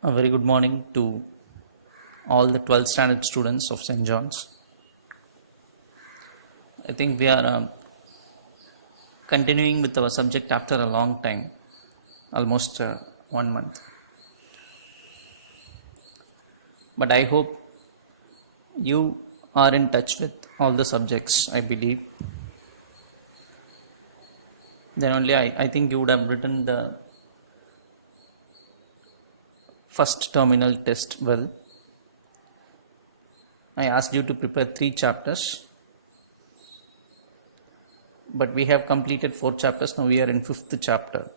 A very good morning to all the 12th standard students of St. John's. I think we are continuing with our subject after a long time, almost 1 month. But I hope you are in touch with all the subjects, I believe. Then only I think you would have written the first terminal test well. I asked you to prepare 3 chapters, but we have completed 4 chapters. Now we are in 5th chapter.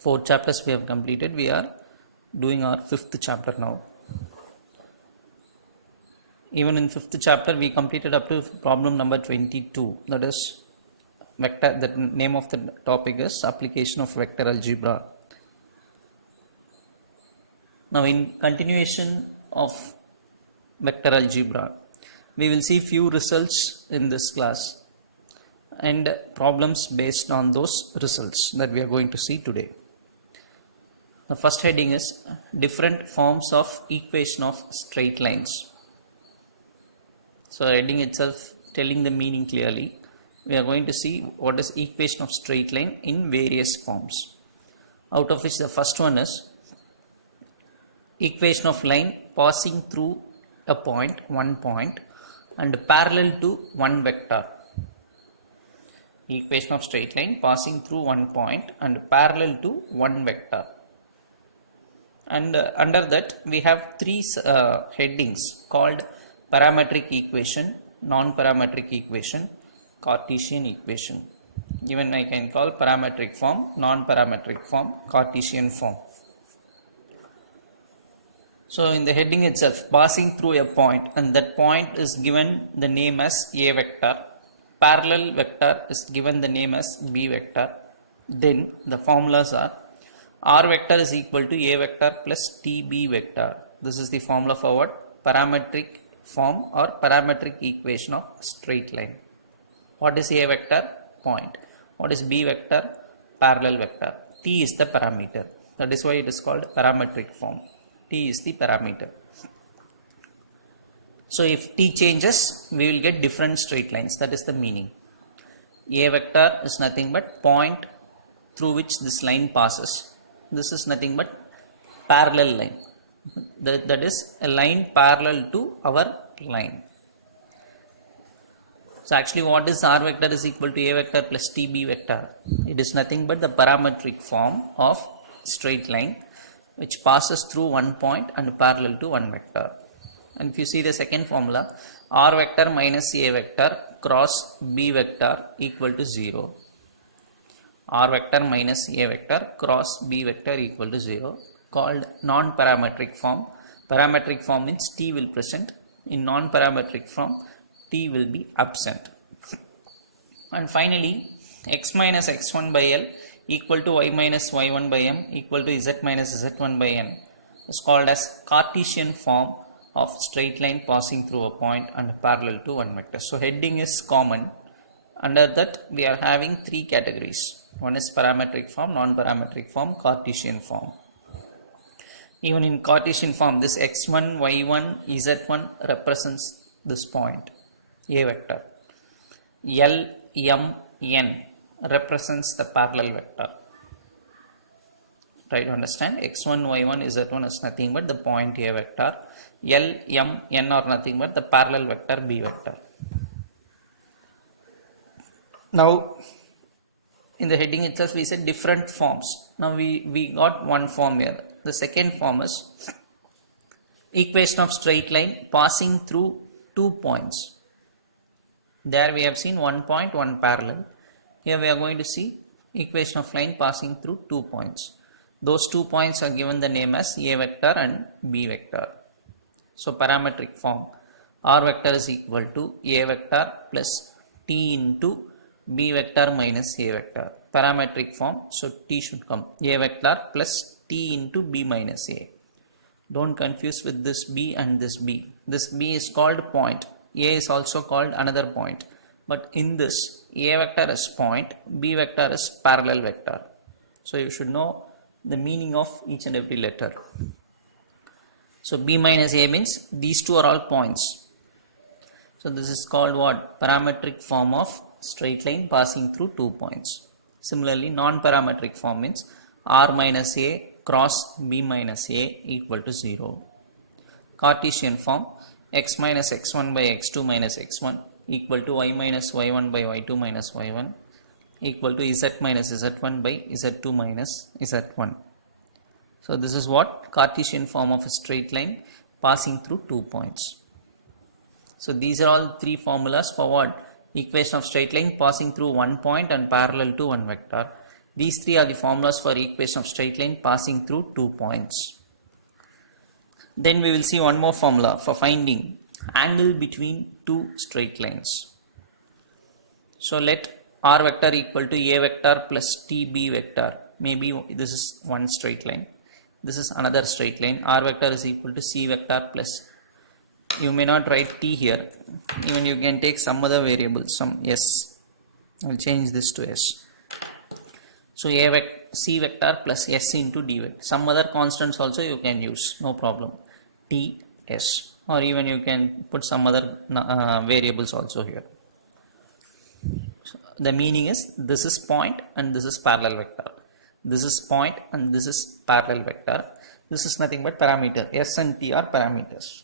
4 chapters we have completed. We are doing our 5th chapter now. Even in 5th chapter we completed up to problem number 22. That is vector. The name of the topic is application of vector algebra. Now in continuation of vector algebra, we will see few results in this class and problems based on those results that we are going to see today. The first heading is different forms of equation of straight lines. So heading itself telling the meaning clearly. We are going to see what is equation of straight line in various forms. Out of which the first one is equation of line passing through a point, one point, and parallel to one vector. Equation of straight line passing through one point and parallel to one vector. And under that we have 3 headings called parametric equation, non-parametric equation, Cartesian equation. Even I can call parametric form, non-parametric form, Cartesian form. So in the heading itself, passing through a point, and that point is given the name as A vector, parallel vector is given the name as B vector. Then the formulas are R vector is equal to A vector plus TB vector. This is the formula for what? Parametric form or parametric equation of straight line. What is A vector? Point. What is B vector? Parallel vector. T is the parameter. That is why it is called parametric form. T is the parameter. So if T changes, we will get different straight lines. That is the meaning. A vector is nothing but point through which this line passes. This is nothing but parallel line. That is a line parallel to our line. So actually what is R vector is equal to A vector plus TB vector? It is nothing but the parametric form of straight line which passes through one point and parallel to one vector. And if you see the second formula, R vector minus A vector cross B vector equal to 0. R vector minus A vector cross B vector equal to 0, called non-parametric form. Parametric form means T will present. In non-parametric form, T will be absent. And finally, x minus x1 by L equal to y minus y1 by m equal to z minus z1 by n is called as Cartesian form of straight line passing through a point and parallel to one vector. So heading is common. Under that we are having 3 categories. One is parametric form, non-parametric form, Cartesian form. Even in Cartesian form, this x1, y1, z1 represents this point, A vector. L, m, n represents the parallel vector. Try to understand. X1, y1, z1 is nothing but the point A vector. L, m, n are nothing but the parallel vector B vector. Now in the heading itself we said different forms. Now we got one form here. The second form is equation of straight line passing through 2 points. There we have seen 1 point, 1 parallel. Here we are going to see equation of line passing through 2 points. Those 2 points are given the name as A vector and B vector. So parametric form, R vector is equal to A vector plus T into B vector minus A vector. Parametric form, so T should come. A vector plus T into B minus A. Don't confuse with this B and this B. This B is called point. A is also called another point. But in this, A vector is point, B vector is parallel vector. So you should know the meaning of each and every letter. So b minus a means these two are all points. So this is called what? Parametric form of straight line passing through 2 points. Similarly, non-parametric form means r minus a cross b minus a equal to 0. Cartesian form x minus x1 by x2 minus x1 equal to y minus y1 by y2 minus y1 equal to z minus z1 by z2 minus z1. So this is what? Cartesian form of a straight line passing through 2 points. So these are all three formulas for what? Equation of straight line passing through 1 point and parallel to one vector. These three are the formulas for equation of straight line passing through 2 points. Then we will see one more formula for finding angle between two straight lines. So let r vector equal to a vector plus tb vector. Maybe this is one straight line. This is another straight line. R vector is equal to c vector plus, you may not write t here, even you can take some other variable, some s. I will change this to s. So c vector plus s into d vector. Some other constants also you can use, no problem. T, s, or even you can put some other variables also here. So the meaning is this is point and this is parallel vector. This is point and this is parallel vector. This is nothing but parameter. S and T are parameters.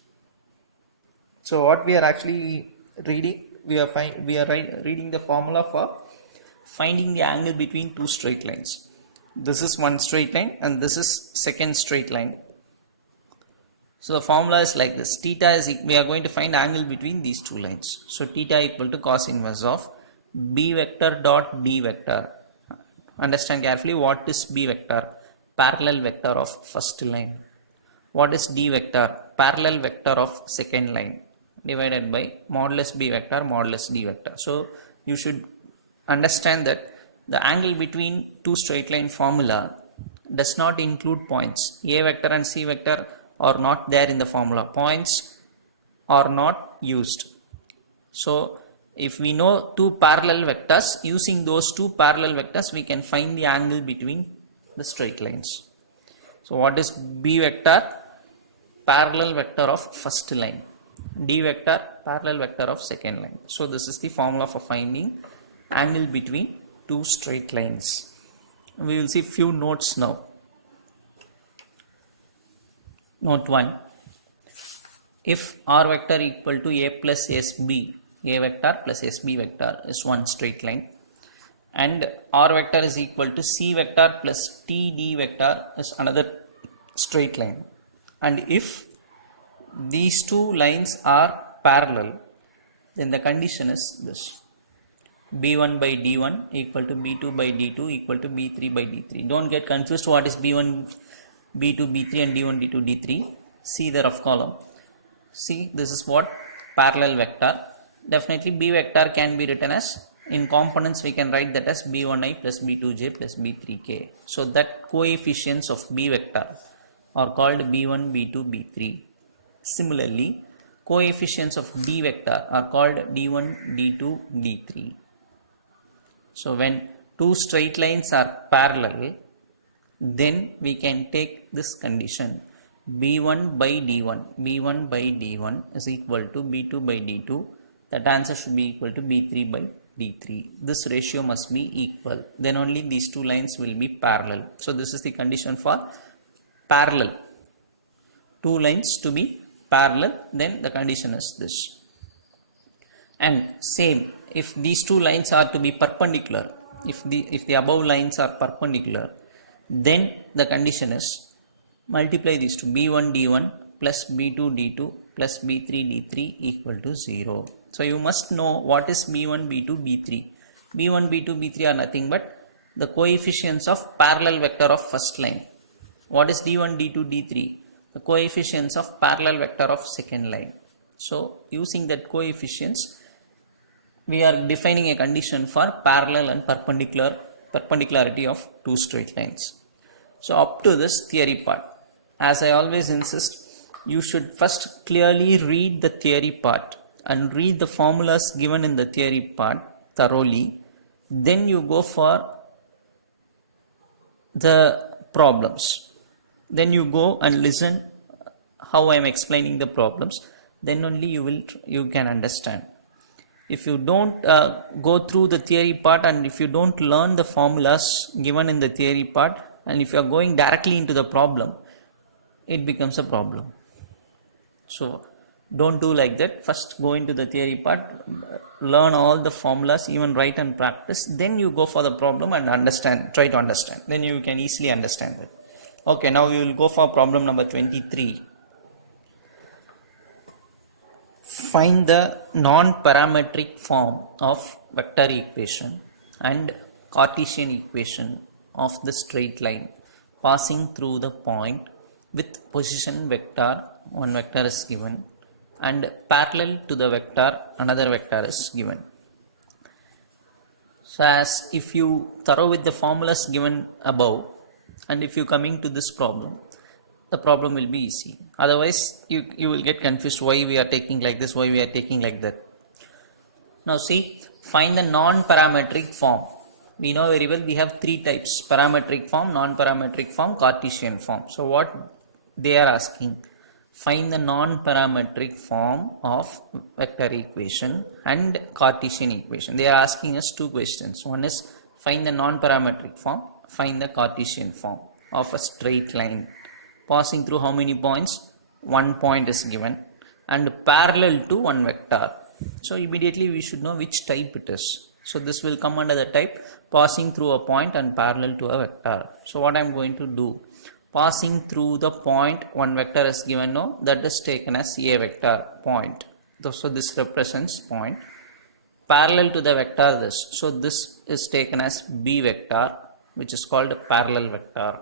So what we are actually reading, we are reading the formula for finding the angle between two straight lines. This is one straight line and this is second straight line. So the formula is like this. Theta is, we are going to find angle between these two lines. So theta equal to cos inverse of b vector dot d vector. Understand carefully, what is b vector? Parallel vector of first line. What is d vector? Parallel vector of second line, divided by modulus b vector modulus d vector. So you should understand that the angle between two straight line formula does not include points. A vector and c vector are not there in the formula. Points are not used. So if we know two parallel vectors, using those two parallel vectors we can find the angle between the straight lines. So what is b vector? Parallel vector of first line. D vector, parallel vector of second line. So this is the formula for finding angle between two straight lines. We will see few notes now. Note 1. If r vector equal to a plus sb, a vector plus sb vector is one straight line, and r vector is equal to c vector plus td vector is another straight line, and if these two lines are parallel, then the condition is this: b1 by d1 equal to b2 by d2 equal to b3 by d3. Don't get confused what is b1, b2, b3 and d1, d2, d3. See the rough column. See, this is what? Parallel vector. Definitely b vector can be written as, in components we can write that as b1i plus b2j plus b3k. So that coefficients of b vector are called b1, b2, b3. Similarly, coefficients of d vector are called d1, d2, d3. So when two straight lines are parallel, then we can take this condition: b1 by d1 is equal to b2 by d2. That answer should be equal to b3 by d3. This ratio must be equal. Then only these two lines will be parallel. So this is the condition for parallel. Two lines to be parallel, then the condition is this. And same, if these two lines are to be perpendicular, if the above lines are perpendicular, then the condition is multiply these two, b1 d1 plus b2 d2 plus b3 d3 equal to 0. So you must know what is b1, b2, b3. b1, b2, b3 are nothing but the coefficients of parallel vector of first line. What is d1, d2, d3? The coefficients of parallel vector of second line. So using that coefficients, we are defining a condition for parallel and perpendicularity of two straight lines. So up to this theory part, as I always insist, you should first clearly read the theory part and read the formulas given in the theory part thoroughly. Then you go for the problems. Then you go and listen how I am explaining the problems. Then only you can understand. If you don't go through the theory part, and if you don't learn the formulas given in the theory part, and if you are going directly into the problem, it becomes a problem. So don't do like that. First go into the theory part, learn all the formulas, even write and practice, then you go for the problem and understand, try to understand, then you can easily understand it. Okay, now we will go for problem number 23. Find the non-parametric form of vector equation and Cartesian equation of the straight line passing through the point with position vector, one vector is given, and parallel to the vector another vector is given. So as if you thorough with the formulas given above, and if you coming to this problem, the problem will be easy. Otherwise you will get confused why we are taking like this, why we are taking like that. Now see, find the non-parametric form. We know very well we have three types: parametric form, non-parametric form, Cartesian form. So what they are asking, find the non-parametric form of vector equation and Cartesian equation. They are asking us two questions. One is find the non-parametric form, find the Cartesian form of a straight line passing through how many points? One point is given and parallel to one vector. So immediately we should know which type it is. So this will come under the type passing through a point and parallel to a vector. So what I am going to do, passing through the point, one vector is given, no, that is taken as a vector, point. So this represents point. Parallel to the vector this, so this is taken as b vector, which is called a parallel vector.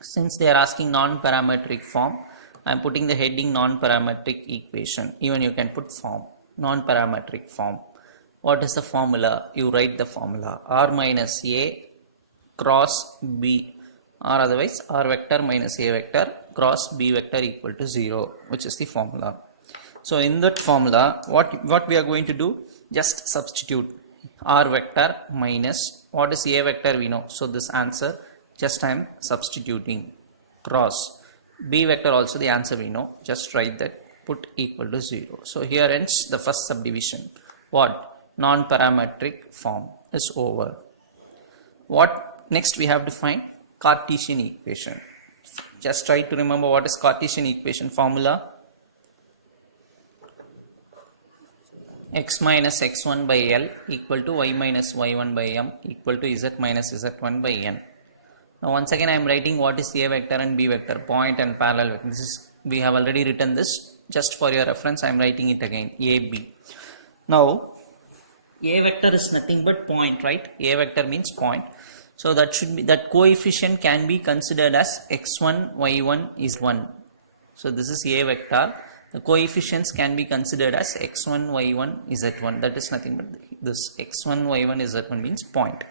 Since they are asking non-parametric form, I am putting the heading non-parametric equation. Even you can put form, non-parametric form. What is the formula? You write the formula, r minus a cross b, or otherwise r vector minus a vector cross b vector equal to 0, which is the formula. So in that formula, what we are going to do, just substitute r vector minus, what is a vector we know, so this answer just I am substituting, cross b vector also the answer we know, just write that, put equal to 0. So here ends the first subdivision. What? Non-parametric form is over. What next we have to find? Cartesian equation. Just try to remember what is Cartesian equation formula. X minus x1 by L equal to y minus y1 by m equal to z minus z1 by n. Now once again I am writing what is a vector and b vector, point and parallel vector. This is, we have already written this, just for your reference I am writing it again, a b. Now a vector is nothing but point, right? A vector means point. So that should be, that coefficient can be considered as x1 y1 is 1. So this is a vector. The coefficients can be considered as x1 y1 z1. That is nothing but this x1 y1 z1 means point.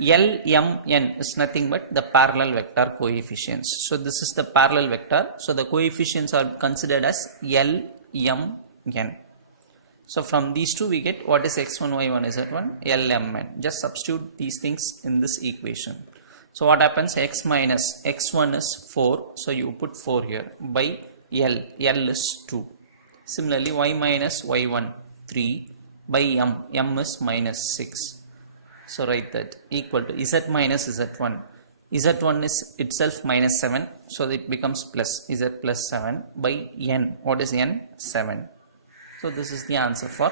L m n is nothing but the parallel vector coefficients. So this is the parallel vector. So the coefficients are considered as L m n. So from these two we get what is x1 y1 z1, L m n. Just substitute these things in this equation. So what happens? X minus x1 is 4, so you put 4 here, by L is 2. Similarly y minus y1 3 by m is minus 6. So write that equal to z minus z1. z1 is itself minus 7, so it becomes plus, z plus 7 by n. What is n? 7. So this is the answer for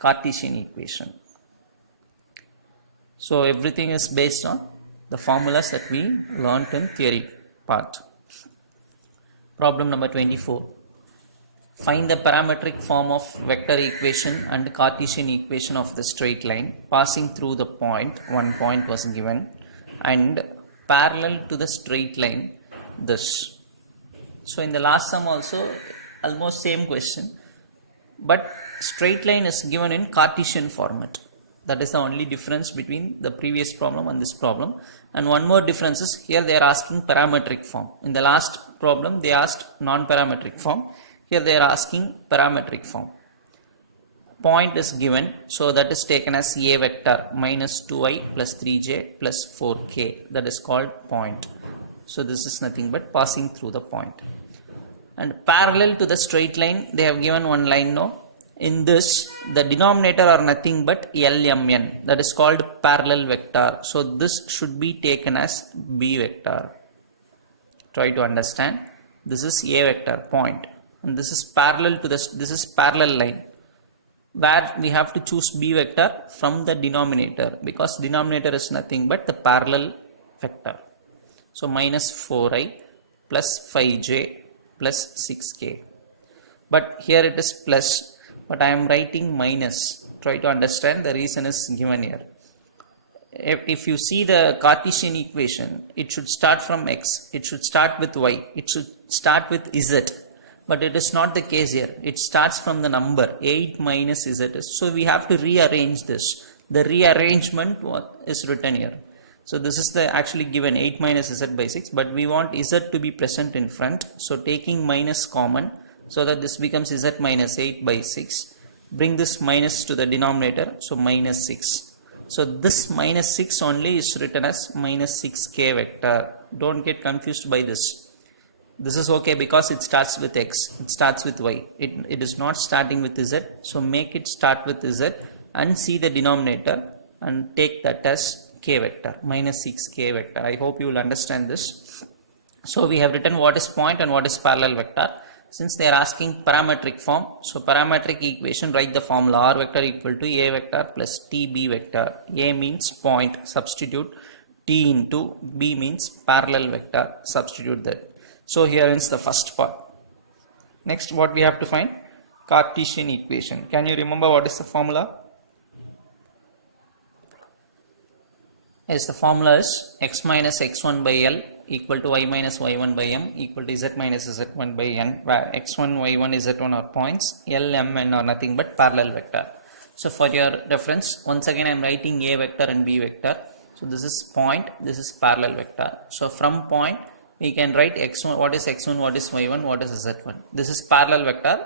Cartesian equation. So everything is based on the formulas that we learned in theory part. Problem number 24. Find the parametric form of vector equation and Cartesian equation of the straight line passing through the point, one point was given, and parallel to the straight line this. So in the last sum also almost same question, but straight line is given in Cartesian format. That is the only difference between the previous problem and this problem. And one more difference is here they are asking parametric form. In the last problem they asked non-parametric form. Here they are asking parametric form. point is given, so that is taken as a vector minus 2i plus 3j plus 4k, that is called point. So this is nothing but passing through the point. And parallel to the straight line, they have given one line, no? In this, the denominator are nothing but lmn, that is called parallel vector. So this should be taken as b vector. Try to understand. This is a vector, point, and this is parallel to this is parallel line, where we have to choose b vector from the denominator, because denominator is nothing but the parallel vector. So minus 4i plus 5j plus 6k. But here it is plus, but I am writing minus. Try to understand, the reason is given here. If you see the Cartesian equation, it should start from x, it should start with y, it should start with z. But it is not the case here. It starts from the number 8 minus z. So we have to rearrange this. The rearrangement is written here. So this is the actually given 8 minus z by 6, but we want z to be present in front. So taking minus common, so that this becomes z minus 8 by 6. Bring this minus to the denominator, so minus 6. So this minus 6 only is written as minus 6k vector. Don't get confused by this. This is okay because it starts with x, it starts with y. It is not starting with z. So make it start with z and see the denominator and take that as k vector, minus 6k vector. I hope you will understand this. So we have written what is point and what is parallel vector. Since they are asking parametric form, so parametric equation, write the formula r vector equal to a vector plus tb vector. A means point, substitute t into b means parallel vector, substitute that. So here ends the first part. Next, what we have to find? Cartesian equation. Can you remember what is the formula? Yes, the formula is x minus x1 by L equal to y minus y1 by m equal to z minus z1 by n, where x1, y1, z1 are points, L, m, n are nothing but parallel vector. So for your reference, once again I am writing a vector and b vector. So this is point, this is parallel vector. So from point, we can write x1, what is x1, what is y1, what is z1. This is parallel vector.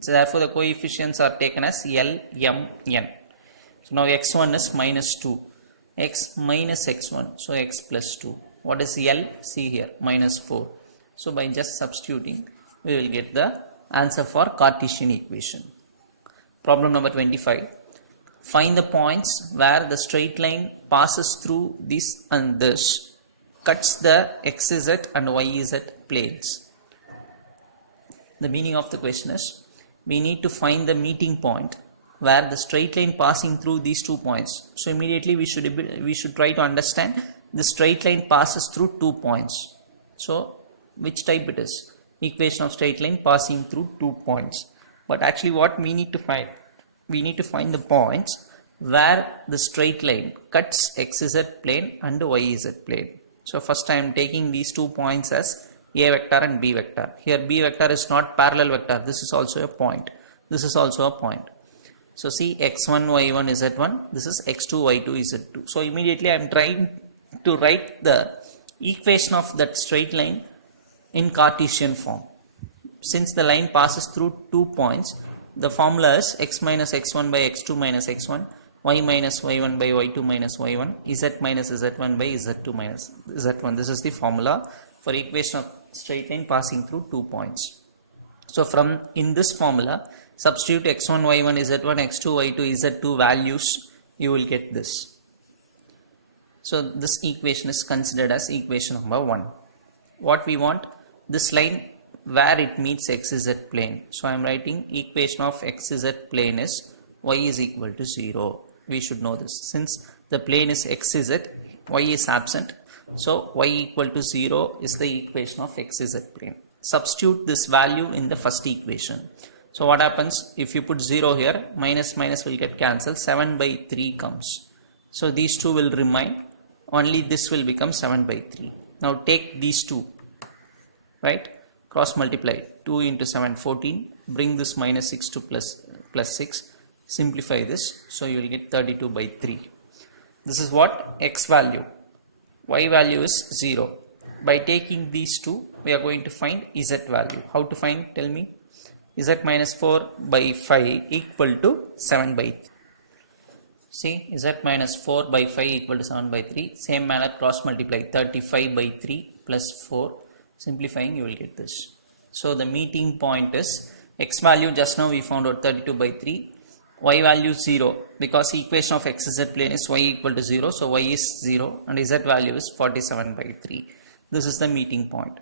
So therefore the coefficients are taken as L, m, n. So now x1 is minus 2, x minus x1, so x plus 2. What is L? See here, minus 4. So by just substituting, we will get the answer for Cartesian equation. Problem number 25. Find the points where the straight line passes through this and this, cuts the xz and yz planes. The meaning of the question is, we need to find the meeting point where the straight line passing through these 2 points. So immediately we should try to understand the straight line passes through 2 points. So which type it is? Equation of straight line passing through 2 points. But actually what we need to find? We need to find the points where the straight line cuts xz plane and yz plane. So first I am taking these 2 points as a vector and b vector. Here b vector is not parallel vector. This is also a point. This is also a point. So see, x1, y1, z1. This is x2, y2, z2. So immediately I am trying to write the equation of that straight line in Cartesian form. Since the line passes through 2 points, the formula is x minus x1 by x2 minus x1, y minus y1 by y2 minus y1, z minus z1 by z2 minus z1. This is the formula for equation of straight line passing through 2 points. So from in this formula, substitute x1, y1, z1, x2, y2, z2 values, you will get this. So this equation is considered as equation number 1. What we want? This line where it meets xz plane. So I am writing equation of xz plane is y is equal to 0. We should know this. Since the plane is xz, y is absent. So y equal to 0 is the equation of xz plane. Substitute this value in the first equation. So what happens? If you put 0 here, minus minus will get cancelled. 7 by 3 comes. So these two will remain. Only this will become 7 by 3. Now take these two, right? Cross multiply. 2 into 7, 14. Bring this minus 6 to plus 6. Simplify this. So you will get 32 by 3. This is what? X value. Y value is 0. By taking these two, we are going to find Z value. How to find? Tell me. z minus 4 by 5 equal to 7 by 3. See, z minus 4 by 5 equal to 7 by 3. Same manner cross multiply 35 by 3 plus 4. Simplifying you will get this. So the meeting point is x value, just now we found out 32 by 3. Y value 0 because equation of xz plane is y equal to 0. So y is 0 and z value is 47 by 3. This is the meeting point.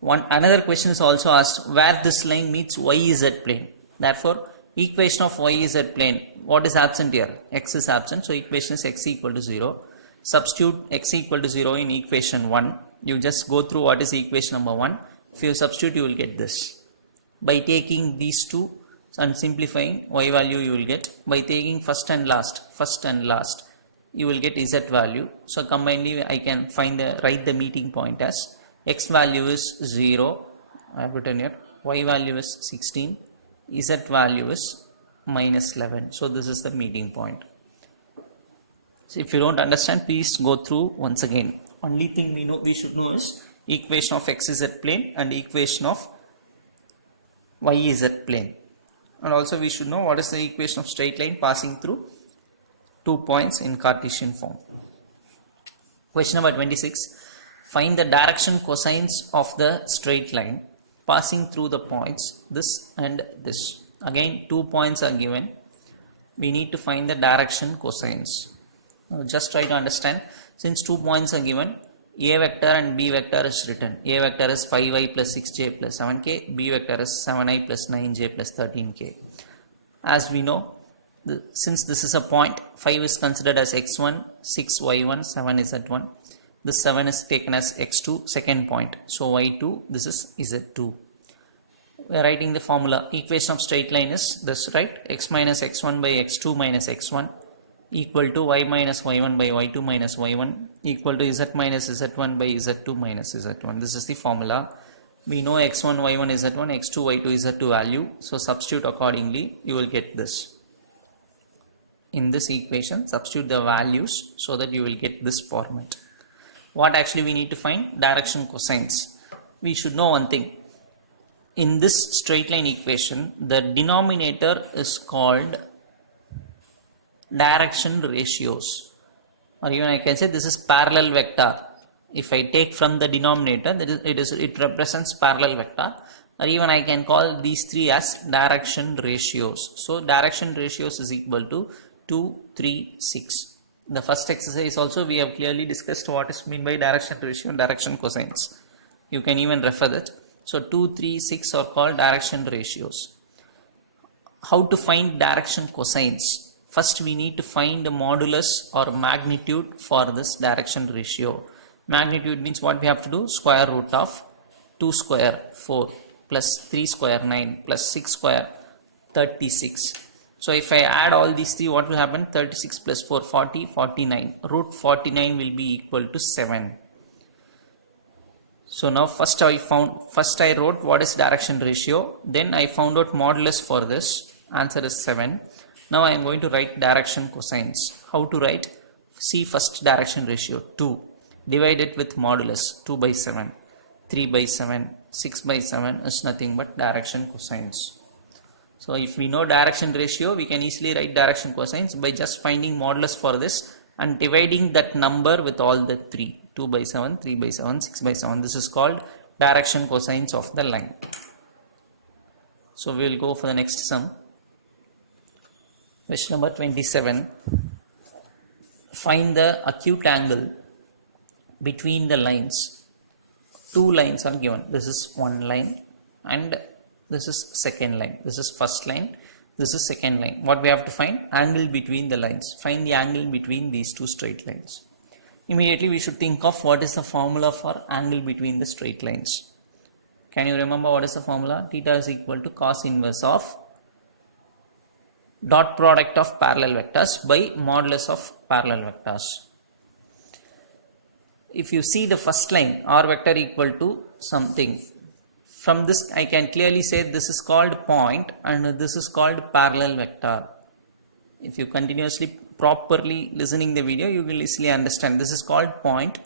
Another question is also asked where this line meets yz plane. Therefore, equation of yz plane, what is absent here? X is absent, so equation is x equal to 0. Substitute x equal to 0 in equation 1. You just go through what is equation number 1. If you substitute, you will get this. By taking these two and simplifying, y value you will get. By taking first and last, you will get z value. So combinedly, I can write the meeting point as x value is 0, I have written here, y value is 16, z value is minus 11. So this is the meeting point. So if you don't understand, please go through once again. Only thing we should know is equation of xz plane and equation of yz plane. And also we should know what is the equation of straight line passing through 2 points in Cartesian form. Question number 26. Find the direction cosines of the straight line passing through the points this and this. Again, 2 points are given. We need to find the direction cosines. Now just try to understand. Since 2 points are given, a vector and b vector is written. A vector is 5i plus 6j plus 7k. B vector is 7i plus 9j plus 13k. As we know, since this is a point, 5 is considered as x1, 6 y1, 7 is z1. This 7 is taken as x2, second point. So y2, this is z2. We are writing the formula. Equation of straight line is this, right? X minus x1 by x2 minus x1 equal to y minus y1 by y2 minus y1 equal to z minus z1 by z2 minus z1. This is the formula. We know x1, y1 is z1, x2, y2 is z2 value. So substitute accordingly, you will get this. In this equation, substitute the values so that you will get this format. What actually we need to find? Direction cosines. We should know one thing. In this straight line equation, the denominator is called direction ratios, or even I can say this is parallel vector. If I take from the denominator, it represents parallel vector, or even I can call these three as direction ratios. So direction ratios is equal to 2, 3, 6. The first exercise also we have clearly discussed what is meant by direction ratio and direction cosines. You can even refer that. So 2, 3, 6 are called direction ratios. How to find direction cosines? First we need to find the modulus or magnitude for this direction ratio. Magnitude means what we have to do? Square root of 2 square 4 plus 3 square 9 plus 6 square 36. So if I add all these three, what will happen? 36 plus 4, 40, 49. Root 49 will be equal to 7. So now first I wrote what is direction ratio. Then I found out modulus for this. Answer is 7. Now I am going to write direction cosines. How to write? See first direction ratio 2. Divide it with modulus 2 by 7. 3 by 7. 6 by 7 is nothing but direction cosines. So if we know direction ratio, we can easily write direction cosines by just finding modulus for this and dividing that number with all the 3. 2 by 7, 3 by 7, 6 by 7. This is called direction cosines of the line. So we will go for the next sum. Question number 27. Find the acute angle between the lines. 2 lines are given. This is one line and this is second line. This is first line. This is second line. What we have to find? Angle between the lines. Find the angle between these two straight lines. Immediately we should think of what is the formula for angle between the straight lines. Can you remember what is the formula? Theta is equal to cos inverse of dot product of parallel vectors by modulus of parallel vectors. If you see the first line, r vector equal to something. From this I can clearly say this is called point and this is called parallel vector. If you continuously properly listening the video, you will easily understand. This is called point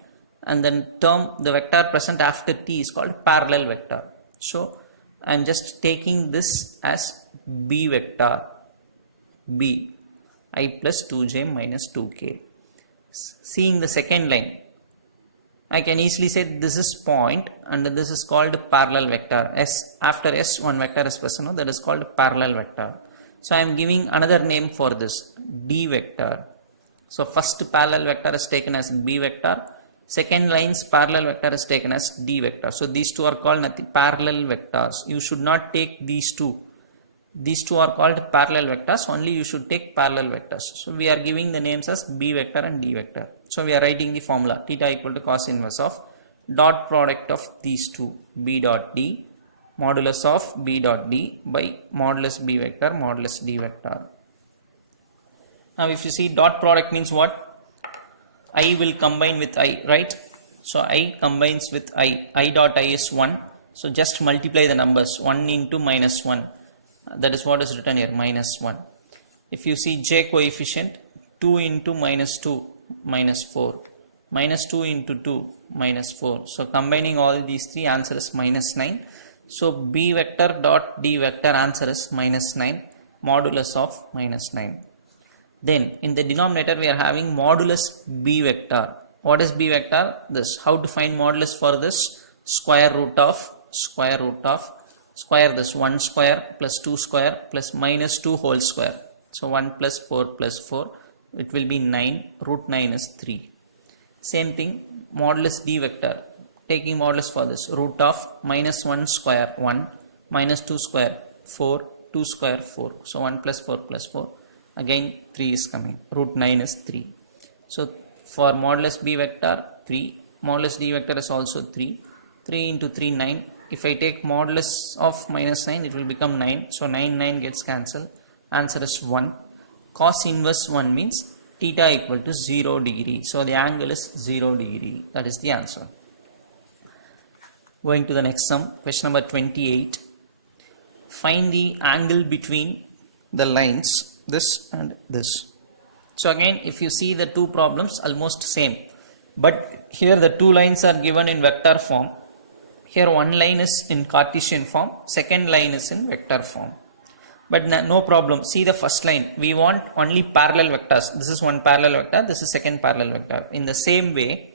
and then the vector present after t is called parallel vector. So I am just taking this as b vector, b I plus 2j minus 2k. Seeing the second line, I can easily say this is point and this is called parallel vector. S after S one vector is present, that is called parallel vector. So I am giving another name for this, d vector. So first parallel vector is taken as b vector, second line's parallel vector is taken as d vector. So these two are called parallel vectors. You should not take these two. These two are called parallel vectors, only you should take parallel vectors. So we are giving the names as b vector and d vector. So we are writing the formula theta equal to cos inverse of dot product of these two, b dot d modulus of b dot d by modulus b vector modulus d vector. Now if you see, dot product means what? I will combine with I, right? So I combines with I dot I is 1. So just multiply the numbers, 1 into minus 1. That is what is written here, minus 1. If you see j coefficient, 2 into minus 2, minus 4. Minus 2 into 2, minus 4. So combining all these three, answer is minus 9. So b vector dot d vector, answer is minus 9, modulus of minus 9. Then in the denominator we are having modulus b vector. What is b vector? This. How to find modulus for this? Square root of square this 1 square plus 2 square plus minus 2 whole square. So 1 plus 4 plus 4, it will be 9, root 9 is 3. Same thing, modulus d vector, taking modulus for this, root of minus 1 square 1, minus 2 square 4, 2 square 4. So 1 plus 4 plus 4, again 3 is coming, root 9 is 3. So for modulus b vector 3, modulus d vector is also 3, 3 into 3 9. If I take modulus of minus 9, it will become 9. So 9 gets cancelled. Answer is 1. Cos inverse 1 means theta equal to 0 degree. So the angle is 0 degree. That is the answer. Going to the next sum. Question number 28. Find the angle between the lines, this and this. So again, if you see the two problems, almost same. But here the two lines are given in vector form. Here one line is in Cartesian form, second line is in vector form. But no problem. See the first line. We want only parallel vectors. This is one parallel vector, this is second parallel vector. In the same way,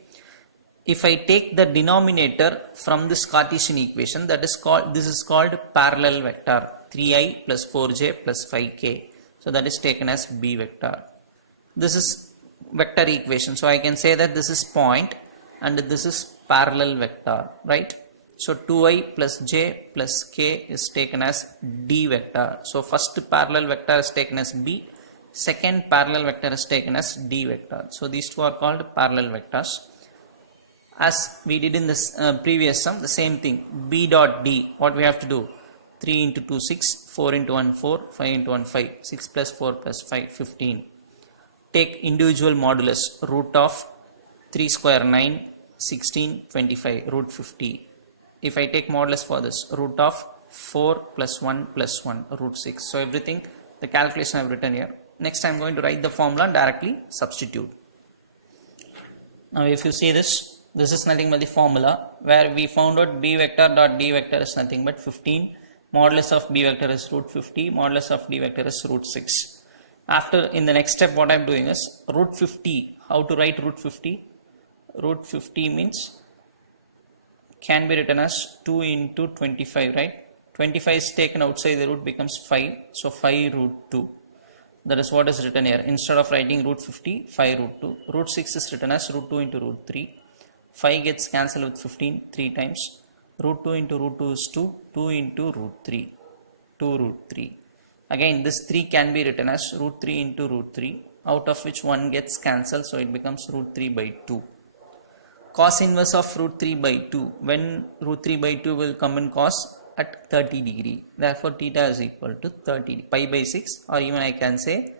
if I take the denominator from this Cartesian equation, this is called parallel vector. 3i plus 4j plus 5k. So that is taken as b vector. This is vector equation. So I can say that this is point and this is parallel vector, right? So 2i plus j plus k is taken as d vector. So first parallel vector is taken as b, second parallel vector is taken as d vector. So these two are called parallel vectors. As we did in this previous sum, the same thing, b dot d, what we have to do? 3 into 2 6, 4 into 1 4, 5 into 1 5, 6 plus 4 plus 5 15. Take individual modulus, root of 3 square 9, 16, 25, root 50. If I take modulus for this, root of 4 plus 1 plus 1, root 6. So everything, the calculation I have written here. Next I am going to write the formula and directly substitute. Now if you see this, this is nothing but the formula where we found out b vector dot d vector is nothing but 15. Modulus of b vector is root 50. Modulus of d vector is root 6. After, in the next step, what I am doing is root 50. How to write root 50? Root 50 means can be written as 2 into 25, right? 25 is taken outside the root, becomes 5. So 5 root 2. That is what is written here. Instead of writing root 50, 5 root 2. Root 6 is written as root 2 into root 3. 5 gets cancelled with 15 3 times. Root 2 into root 2 is 2. 2 into root 3. 2 root 3. Again, this 3 can be written as root 3 into root 3. Out of which 1 gets cancelled. So it becomes root 3 by 2. Cos inverse of root 3 by 2. When root 3 by 2 will come in cos? At 30 degree. Therefore, theta is equal to 30, pi by 6, or even I can say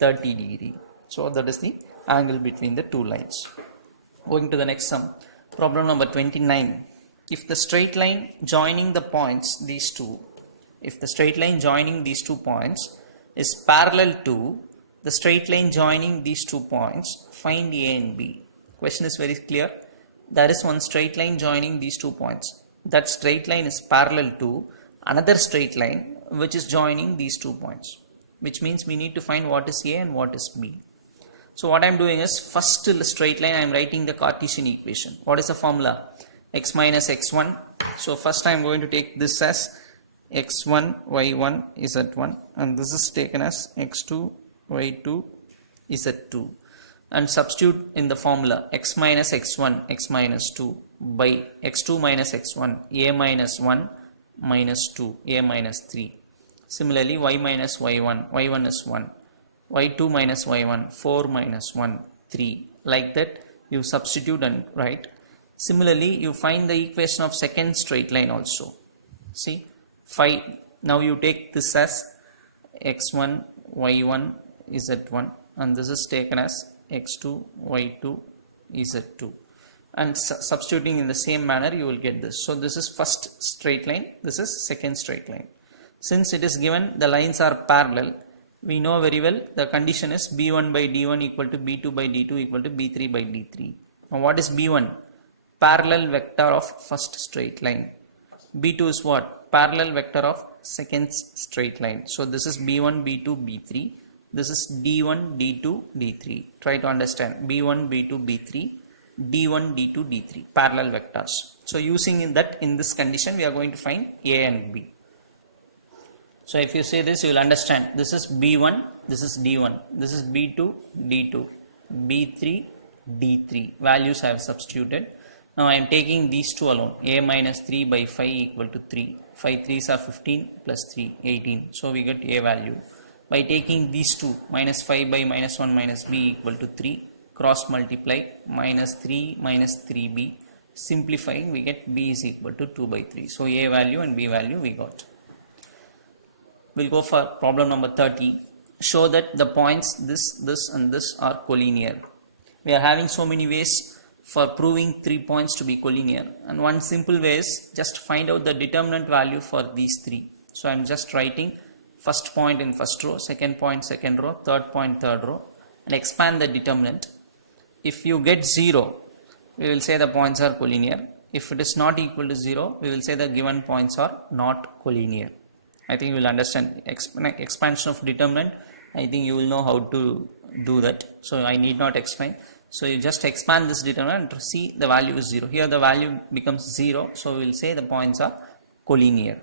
30 degree. So that is the angle between the two lines. Going to the next sum. Problem number 29. If the straight line joining the points, these two, if the straight line joining these 2 points is parallel to the straight line joining these 2 points, find A and B. Question is very clear. There is one straight line joining these 2 points. That straight line is parallel to another straight line which is joining these 2 points, which means we need to find what is A and what is B. So what I am doing is, first straight line I am writing the Cartesian equation. What is the formula? X minus x1. So first I am going to take this as x1 y1 z1, and this is taken as x2 y2 z2, and substitute in the formula x minus x1 x minus 2 by x2 minus x1 a minus 1 minus 2 a minus 3. Similarly, y minus y1, y1 is 1, y2 minus y1, 4 minus 1, 3. Like that you substitute and write. Similarly, you find the equation of second straight line also. See, 5. Now you take this as x1 y1 z1, and this is taken as x2 y2 z2, and substituting in the same manner you will get this. So this is first straight line, this is second straight line. Since it is given the lines are parallel, we know very well the condition is b1 by d1 equal to b2 by d2 equal to b3 by d3. Now what is b1? Parallel vector of first straight line. b2 is what? Parallel vector of second straight line. So this is b1 b2 b3, this is d1 d2 d3. Try to understand, b1 b2 b3, d1 d2 d3, parallel vectors. So using that, in this condition we are going to find a and b. So if you say this, you will understand, this is b1, this is d1, this is b2 d2, b3 d3. Values I have substituted. Now I am taking these two alone. A minus 3 by 5 equal to 3. 5 3s are 15 plus 3 18. So we get a value. By taking these two, minus 5 by minus 1 minus b equal to 3, cross multiply, minus 3 minus 3b, simplifying we get b is equal to 2 by 3. So a value and b value we got. We'll go for problem number 30. Show that the points this and this are collinear. We are having so many ways for proving 3 points to be collinear, and one simple way is just find out the determinant value for these 3. So I am just writing first point in first row, second point second row, third point third row, and expand the determinant. If you get 0, we will say the points are collinear. If it is not equal to 0, we will say the given points are not collinear. I think you will understand expansion of determinant. I think you will know how to do that, so I need not explain. So you just expand this determinant to see the value is 0. Here the value becomes 0, so we will say the points are collinear.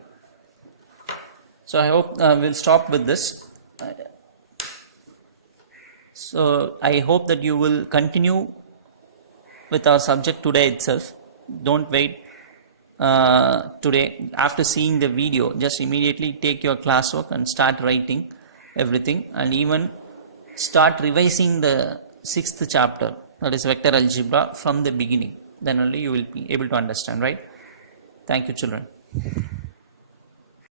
So I hope we'll stop with this. So I hope that you will continue with our subject today itself. Don't wait today. After seeing the video, just immediately take your classwork and start writing everything, and even start revising the 6th chapter, that is vector algebra, from the beginning. Then only you will be able to understand, right? Thank you, children.